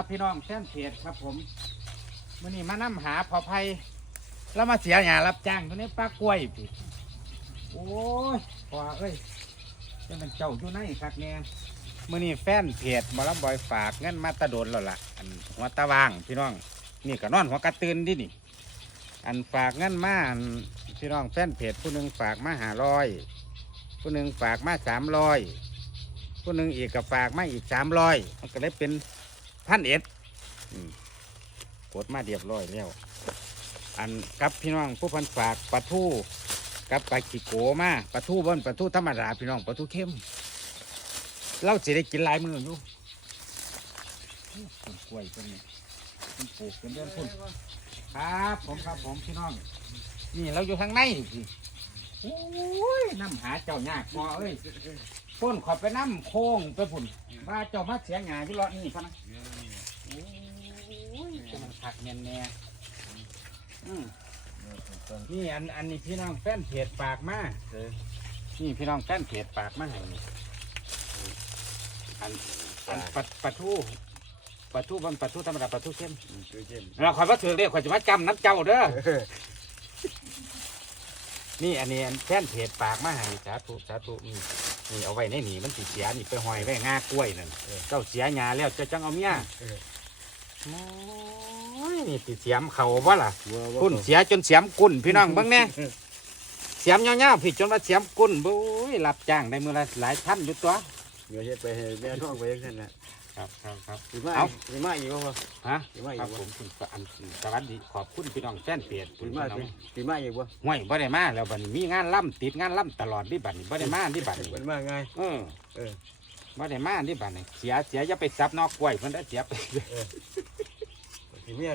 ับพี่น้องแช่นเพจครับผมมื่อนี้มานํหาพอไพแล้วมาเสียหยารับจ้างตัวนี้ป้ากล้วยพี่โอ้ยพอเอ้ยจะเป็นเจ้าอยู่ไหนครับเนี่ยมื่อนี้แฟนเพจมารับบอยฝากเงินมาตะโดนแล้วล่ะอันหัวตะวางพี่น้องนี่ก็นอนหัวกระตือนดินี่ อันฝากเงินมาอันพี่น้องแฟนเพจผู้หนึ่งฝากมาหาร้อยผู้หนึ่งฝากมาสามร้อยผู้หนึ่งอีกก็ฝากมาอีกสามร้อยมันก็เลยเป็น พันเอ็ดอืมกดมาเรียบร้อยแล้ว อันกับพี่น้องผู้พันฝากปลาทูกับปลากิโกมาปลาทูบนปลาทูธรรมดาพี่น้องปลาทูเข้มเราสิได้กินหลายมืออยู่อู้ต้นกล้วยต้นนี้มันปลูกเป็นเดือนพุ่นครับ ผมครับผมพี่น้อง นี่เราอยู่ทางในพี่โอ้ยน้ำหาเจ้ายากมอเอ้ยพ่นขอบไปน้ำโค้งไปพุ่นว่าเจ้ามาเสียงานที่เลาะนี่พะนะโอ้ ยจะมันผักแน่แน่ๆอืมนี่อันอันนี้พี่น้องแฟนเพจปากมานี่พี่น้องแฟนเพจปากมาให้นี่อันอันปลาปลาทูปลาทูบนปลาทูธรรมดาปลาทูเข้มเราคอยว่าถือเรียกคอยจะมาจำน้ำเจ้าเด้อนี่อันนี้อันแท่นเพจปากมาให้สาธุสาธุนี่นี่เอาไว้ในนี่มันสิเสียนี่ไปหอยไว้งากล้วยนั่นเจ้าเสียหยาแล้วเจ้าจังเอาเมียโอ้ย นี่ติเสียมเขาบ่ล่ะกุ่นเสียจนเสียมกุ่นพี่น้องเบ้างแน่เสียมยาวๆพี่จนว่าเสียมกุ่นบุ้ยรับจ้างได้มือละหลายพันอยู่ตัวเดี๋ยวเฮ็ดไปให้แม่ท้องไปยังซั่นน่ะครับครับครับสิมาเอาสิมาอีกบ่พ่อฮะสิมาอีครักบบ่ผมคุณอันสวัสดีขอบคุณพี่น้องแฟนเพจสิมาสิสิมาอีกบ่ห่วยบ่ได้มาแล้วบัดนี้มีงานล่ำติดงานล่ำตลอดดิบัดนี้บ่ได้มาดิบัดนี้มันมาง่ายเออเออบ่ได้มาดิบัดนี้เสียเสียอย่าไปซับนอกกล้วยเพิ่นได้อเสียไปสิเมีย